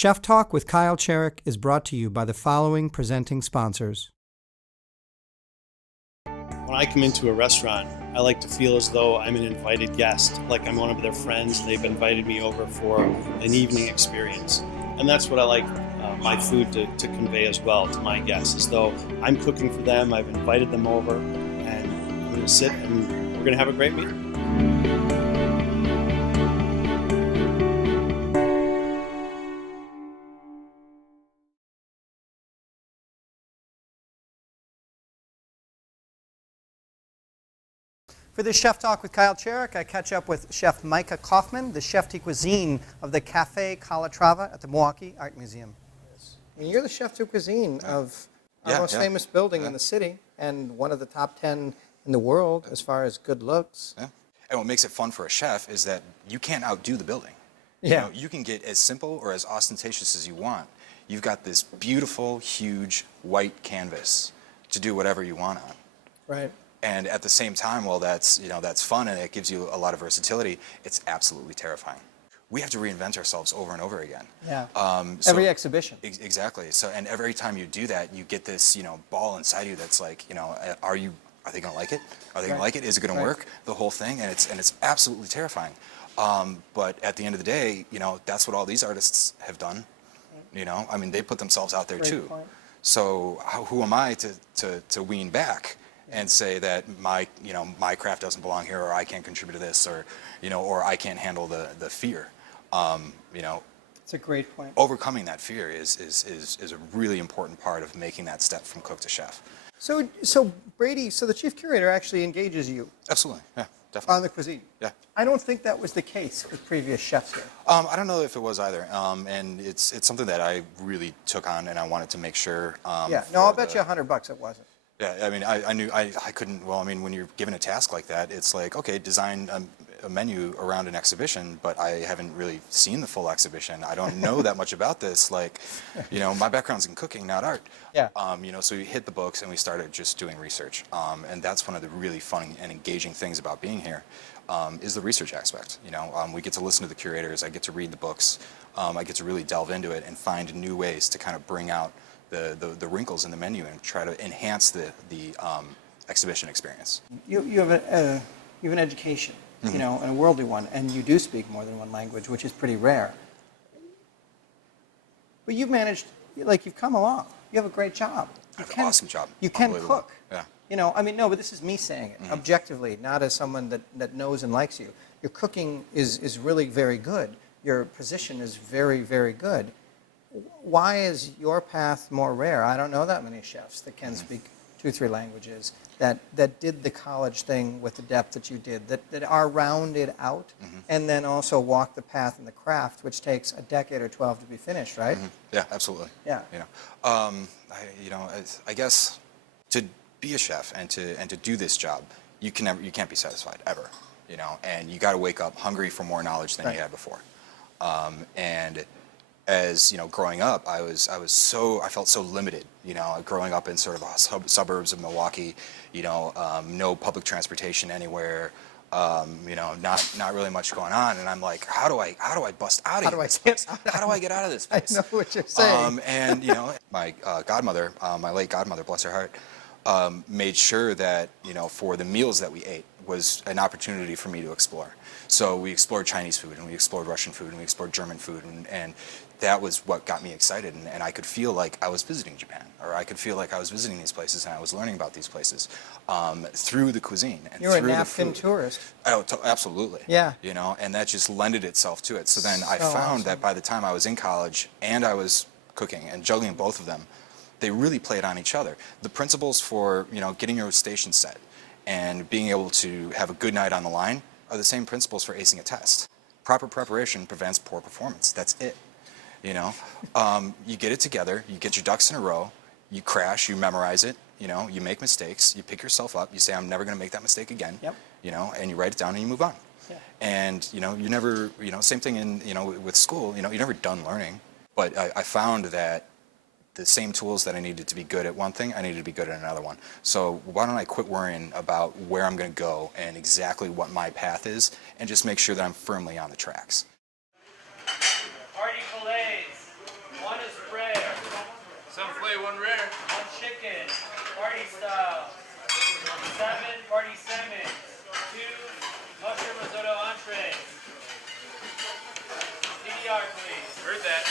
Chef Talk with Kyle Cherek is brought to you by the following presenting sponsors. When I come into a restaurant, I like to feel as though I'm an invited guest, like I'm one of their friends. They've invited me over for an evening experience. And that's what I like my food to convey as well to my guests, as though I'm cooking for them, I've invited them over, and I'm going to sit and we're going to have a great meal. For this Chef Talk with Kyle Cherek, I catch up with Chef Micah Kaufman, the chef de cuisine of the Cafe Calatrava at the Milwaukee Art Museum. And you're the chef de cuisine of our most famous building in the city and one of the top 10 in the world as far as good looks. Yeah. And what makes it fun for a chef is that you can't outdo the building. Yeah. You can get as simple or as ostentatious as you want. You've got this beautiful, huge white canvas to do whatever you want on. Right. And at the same time, while that's fun and it gives you a lot of versatility, it's absolutely terrifying. We have to reinvent ourselves over and over again. Yeah. Every exhibition. Exactly. So, and every time you do that, you get this, ball inside you that's like, are they going to like it? Are they going to like it? Is it going to work? The whole thing, and it's absolutely terrifying. But at the end of the day, that's what all these artists have done. I mean, they put themselves out there too. Point. So who am I to wean back and say that my craft doesn't belong here, or I can't contribute to this, or I can't handle the fear. It's a great point. Overcoming that fear is a really important part of making that step from cook to chef. So Brady, the chief curator actually engages you. Absolutely, yeah, definitely. On the cuisine. Yeah. I don't think that was the case with previous chefs here. I don't know if it was either, and it's something that I really took on, and I wanted to make sure. I'll bet you $100 it wasn't. Yeah, I mean, I knew I couldn't. Well, I mean, when you're given a task like that, it's like, okay, design a menu around an exhibition, but I haven't really seen the full exhibition. I don't know that much about this. Like, my background's in cooking, not art. Yeah. So we hit the books and we started just doing research, and that's one of the really fun and engaging things about being here, is the research aspect. We get to listen to the curators. I get to read the books. I get to really delve into it and find new ways to kind of bring out the wrinkles in the menu and try to enhance the exhibition experience. You have an education, and a worldly one, and you do speak more than one language, which is pretty rare. But you've managed, you've come along. You have a great job. I have an awesome job. You can cook. Yeah. But this is me saying it, objectively, not as someone that knows and likes you. Your cooking is really very good. Your position is very, very good. Why is your path more rare? I don't know that many chefs that can speak 2-3 languages, that did the college thing with the depth that you did, that are rounded out, and then also walk the path in the craft, which takes a decade or 12 to be finished, right? Yeah, absolutely. Yeah. I guess to be a chef and to do this job, you can't be satisfied ever, and you got to wake up hungry for more knowledge than you had before, and as growing up, I felt so limited. Growing up in sort of suburbs of Milwaukee, no public transportation anywhere, not really much going on, and I'm like, how do I bust out of this place? How do I get out of this place? I know what you're saying. And my godmother, my late godmother, bless her heart, made sure that for the meals that we ate was an opportunity for me to explore. So we explored Chinese food, and we explored Russian food, and we explored German food, and that was what got me excited, and I could feel like I was visiting Japan, or I could feel like I was visiting these places and I was learning about these places through the cuisine and You're through a napkin the food. Tourist. Oh, absolutely. Yeah. And that just lended itself to it. So then I found that by the time I was in college and I was cooking and juggling both of them, they really played on each other. The principles for getting your station set and being able to have a good night on the line are the same principles for acing a test. Proper preparation prevents poor performance. That's it. You get it together, you get your ducks in a row, you crash, you memorize it, you make mistakes, you pick yourself up, you say, I'm never going to make that mistake again, and you write it down and you move on. Yeah. And, you never, same thing in, with school, you're never done learning. But I found that the same tools that I needed to be good at one thing, I needed to be good at another one. So why don't I quit worrying about where I'm going to go and exactly what my path is, and just make sure that I'm firmly on the tracks. Party fillets. chicken, party style. 7 party salmon. 2 mushroom risotto entree. CDR, please. Heard that.